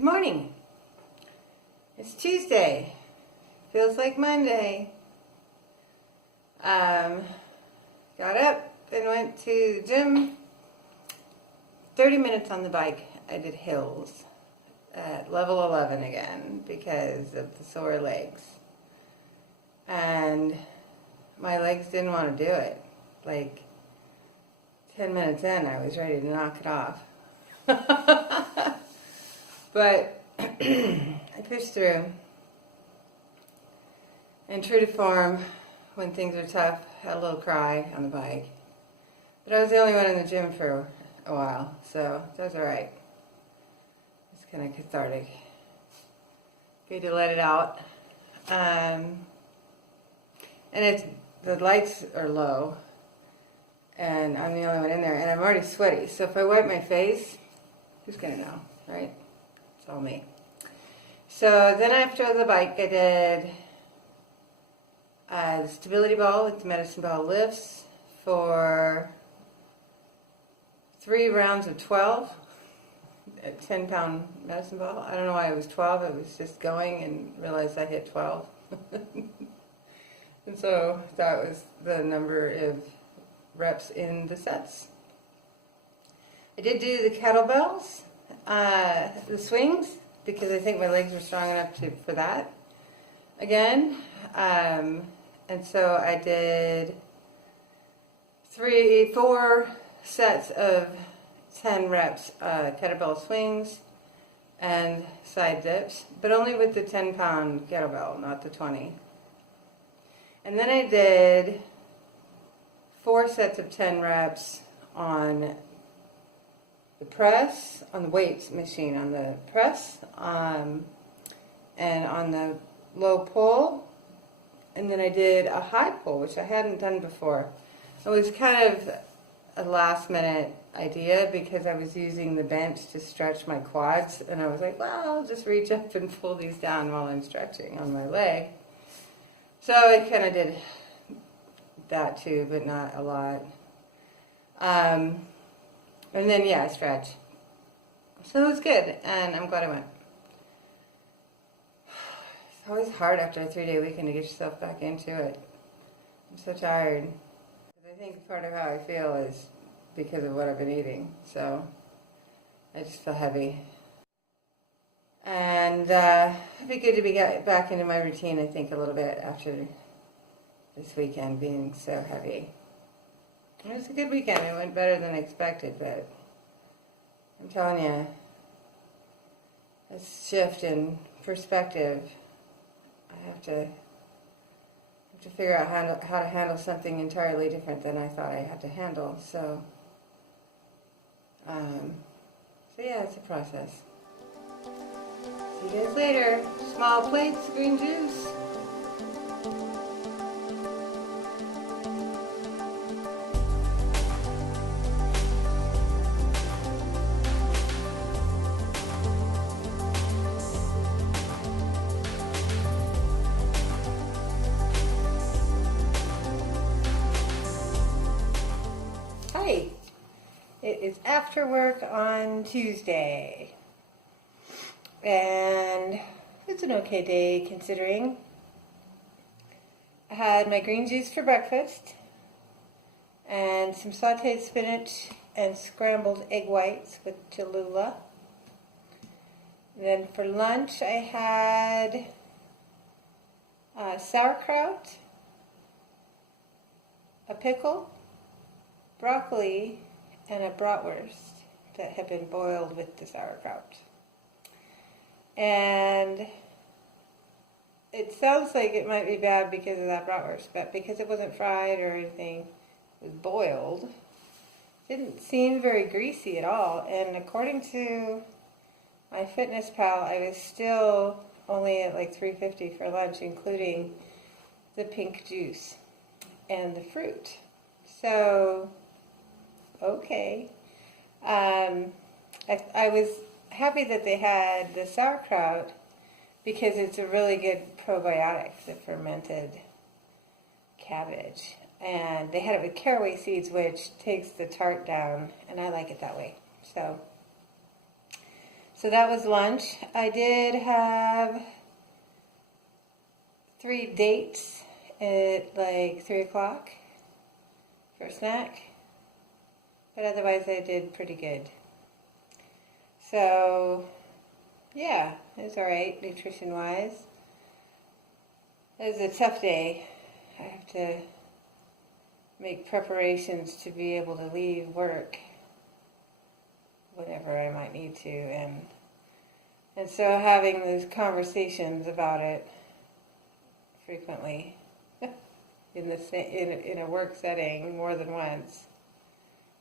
Good morning. It's Tuesday. Feels like Monday. Got up and went to the gym. 30 minutes on the bike. I did hills at level 11 again because of the sore legs. And my legs didn't want to do it. Like 10 minutes in, I was ready to knock it off. But I pushed through. And true to form, when things are tough, had a little cry on the bike. But I was the only one in the gym for a while, so that was alright. It's kind of cathartic. Good to let it out. And the lights are low, and I'm the only one in there, and I'm already sweaty. So if I wipe my face, who's gonna know, right? It's all me. So then after the bike, I did the stability ball with the medicine ball lifts for 3 rounds of 12, a 10-pound medicine ball. I don't know why it was 12. It was just going and realized I hit 12. And so that was the number of reps in the sets. I did do the kettlebells, the swings, because I think my legs were strong enough for that again. And so I did 4 sets of 10 reps kettlebell swings and side dips, but only with the 10-pound kettlebell, not the 20. And then I did 4 sets of 10 reps on the press, on the weights machine, on the press, and on the low pull. And then I did a high pull, which I hadn't done before. It was kind of a last minute idea because I was using the bench to stretch my quads, and I was like, well, I'll just reach up and pull these down while I'm stretching on my leg. So I kind of did that too, but not a lot. And then, yeah, I stretch. So it was good, and I'm glad I went. It's always hard after a 3-day weekend to get yourself back into it. I'm so tired. I think part of how I feel is because of what I've been eating. So I just feel heavy. And it'd be good to be back into my routine, I think, a little bit after this weekend being so heavy. It was a good weekend. It went better than expected, but I'm telling you, a shift in perspective. I have to figure out how to handle something entirely different than I thought I had to handle. So yeah, it's a process. See you guys later. Small plates, green juice. Hi. It is after work on Tuesday. And it's an okay day considering. I had my green juice for breakfast and some sauteed spinach and scrambled egg whites with Cholula. And then for lunch I had sauerkraut, a pickle, broccoli, and a bratwurst that had been boiled with the sauerkraut. And it sounds like it might be bad because of that bratwurst, but because it wasn't fried or anything, it was boiled. It didn't seem very greasy at all, and according to my Fitness Pal, I was still only at like 350 for lunch, including the pink juice and the fruit. So, okay. I was happy that they had the sauerkraut because it's a really good probiotic, the fermented cabbage. And they had it with caraway seeds, which takes the tart down, and I like it that way. So So that was lunch. I did have 3 dates at like 3 o'clock for a snack. But otherwise I did pretty good. So, yeah, it was alright nutrition-wise. It was a tough day. I have to make preparations to be able to leave work whenever I might need to, and so having those conversations about it frequently in a work setting more than once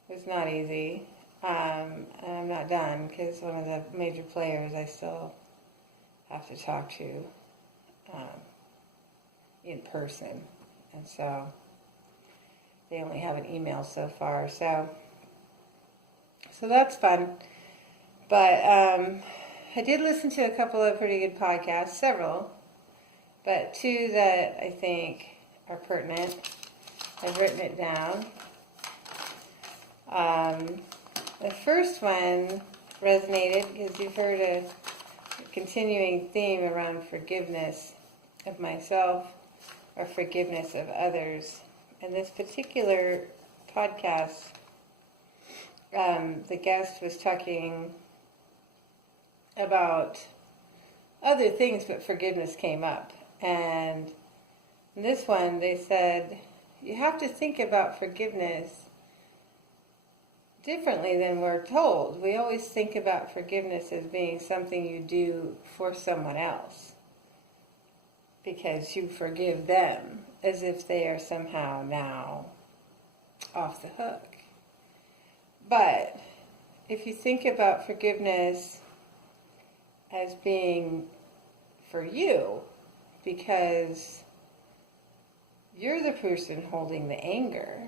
was not easy. And I'm not done because one of the major players I still have to talk to in person, and so they only have an email so far. So that's fun. But I did listen to a couple of pretty good podcasts, several, but 2 that I think are pertinent. I've written it down. The first one resonated because you've heard a continuing theme around forgiveness of myself or forgiveness of others. And this particular podcast, the guest was talking about other things, but forgiveness came up. And in this one, they said, you have to think about forgiveness differently than we're told. We always think about forgiveness as being something you do for someone else because you forgive them, as if they are somehow now off the hook. But if you think about forgiveness as being for you, because you're the person holding the anger,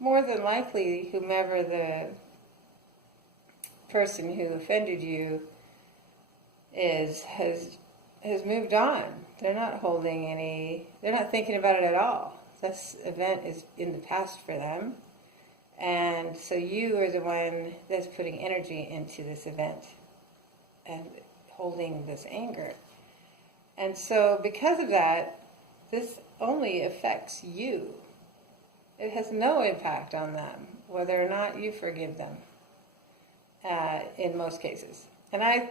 more than likely whomever the person who offended you is has moved on. They're not holding any, they're not thinking about it at all. This event is in the past for them. And so you are the one that's putting energy into this event and holding this anger. And so because of that, this only affects you. It has no impact on them, whether or not you forgive them, in most cases. And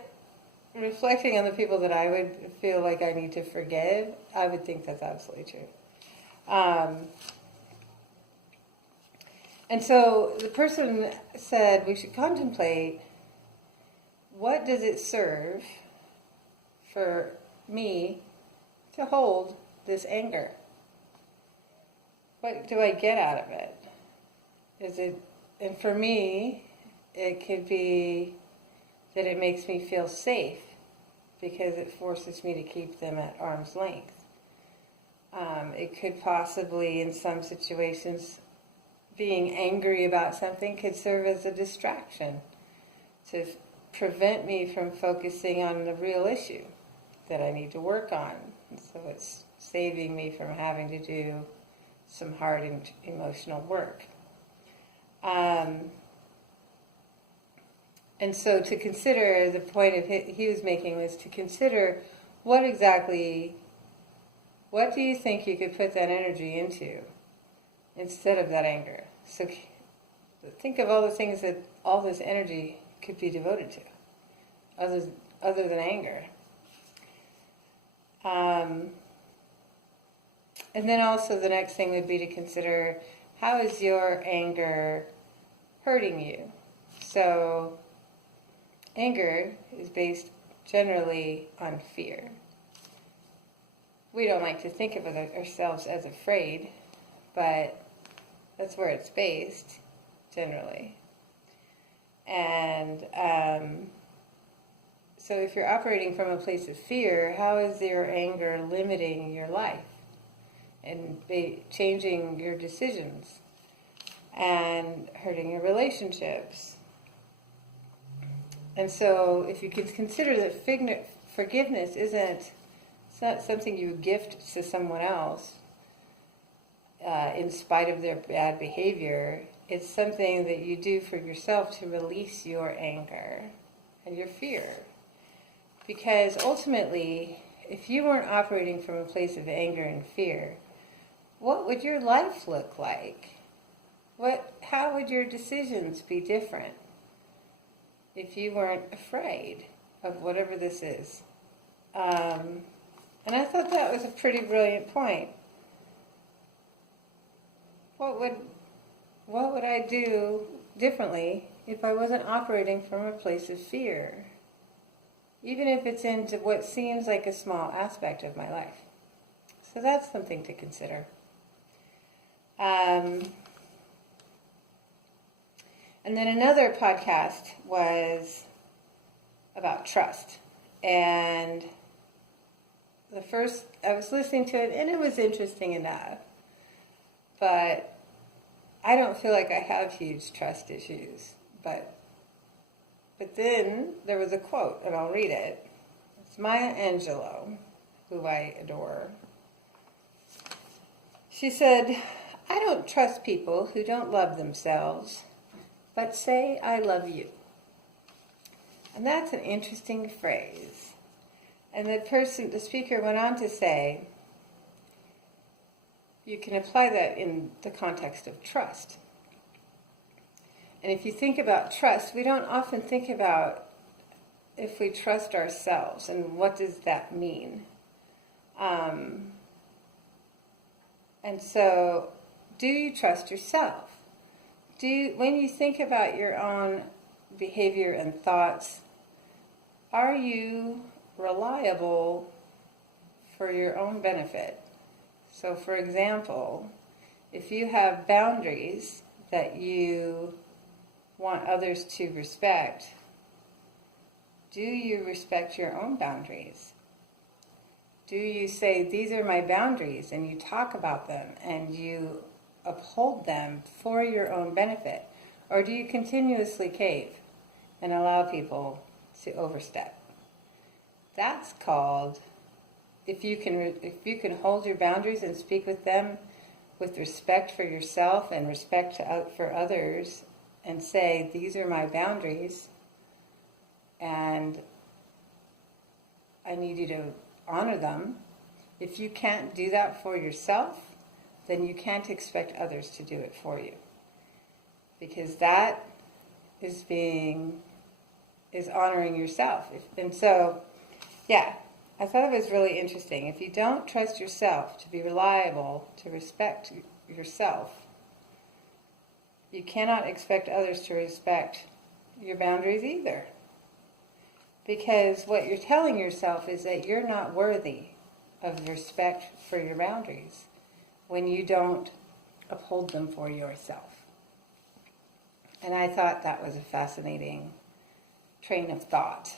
reflecting on the people that I would feel like I need to forgive, I would think that's absolutely true. And so the person said we should contemplate, what does it serve for me to hold this anger? What do I get out of it? And for me, it could be that it makes me feel safe because it forces me to keep them at arm's length. It could possibly, in some situations, being angry about something could serve as a distraction to prevent me from focusing on the real issue that I need to work on. And so it's saving me from having to do some hard and emotional work. And so to consider, the point of he was making was to consider what do you think you could put that energy into instead of that anger? So think of all the things that all this energy could be devoted to, other than anger. And then also the next thing would be to consider, how is your anger hurting you? So anger is based generally on fear. We don't like to think of ourselves as afraid, but that's where it's based, generally. And so if you're operating from a place of fear, how is your anger limiting your life and changing your decisions and hurting your relationships? And so if you can consider that forgiveness it's not something you gift to someone else in spite of their bad behavior. It's something that you do for yourself to release your anger and your fear. Because ultimately, if you weren't operating from a place of anger and fear, what would your life look like? How would your decisions be different if you weren't afraid of whatever this is? And I thought that was a pretty brilliant point. What would I do differently if I wasn't operating from a place of fear? Even if it's into what seems like a small aspect of my life. So that's something to consider. And then another podcast was about trust. And I was listening to it, and it was interesting enough. But I don't feel like I have huge trust issues. But then there was a quote, and I'll read it. It's Maya Angelou, who I adore. She said, "I don't trust people who don't love themselves, but say I love you." And that's an interesting phrase. And the speaker went on to say, you can apply that in the context of trust. And if you think about trust, we don't often think about if we trust ourselves and what does that mean. And so, do you trust yourself? When you think about your own behavior and thoughts, are you reliable for your own benefit? So, for example, if you have boundaries that you want others to respect, do you respect your own boundaries? Do you say, these are my boundaries, and you talk about them and you uphold them for your own benefit? Or do you continuously cave and allow people to overstep? That's called, if you can hold your boundaries and speak with them with respect for yourself and respect for others, and say, these are my boundaries, and I need you to honor them. If you can't do that for yourself, then you can't expect others to do it for you. Because that is honoring yourself. And so, yeah, I thought it was really interesting. If you don't trust yourself to be reliable, to respect yourself, you cannot expect others to respect your boundaries either. Because what you're telling yourself is that you're not worthy of respect for your boundaries when you don't uphold them for yourself. And I thought that was a fascinating train of thought,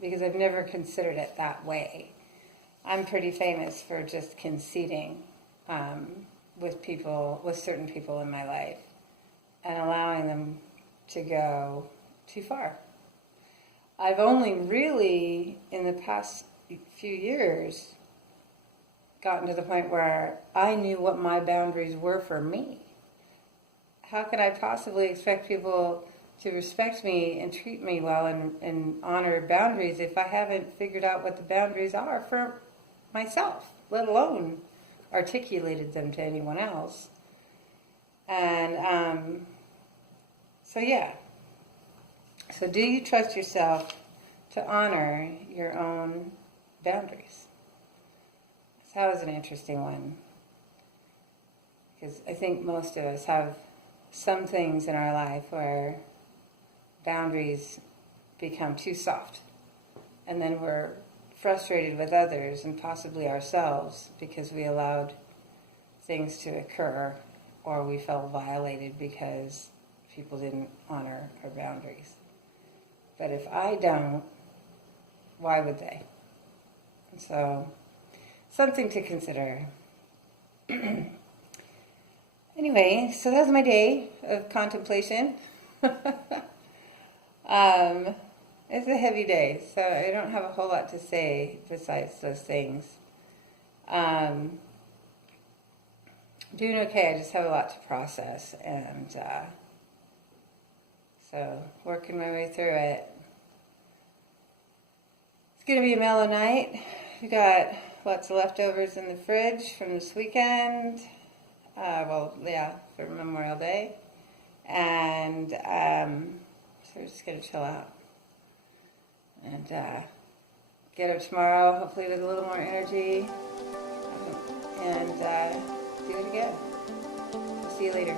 because I've never considered it that way. I'm pretty famous for just conceding with certain people in my life and allowing them to go too far. I've only really, in the past few years, gotten to the point where I knew what my boundaries were for me. How can I possibly expect people to respect me and treat me well and honor boundaries if I haven't figured out what the boundaries are for myself, let alone articulated them to anyone else? And so yeah. So do you trust yourself to honor your own boundaries? So that was an interesting one. Because I think most of us have some things in our life where boundaries become too soft. And then we're frustrated with others and possibly ourselves because we allowed things to occur, or we felt violated because people didn't honor our boundaries. But if I don't, why would they? And so, something to consider. Anyway, so that was my day of contemplation. It's a heavy day, so I don't have a whole lot to say besides those things. Doing okay, I just have a lot to process, and so working my way through it. It's going to be a mellow night. We got lots of leftovers in the fridge from this weekend. Well, yeah, for Memorial Day. And so we're just going to chill out. And get up tomorrow, hopefully with a little more energy. And do it again. See you later.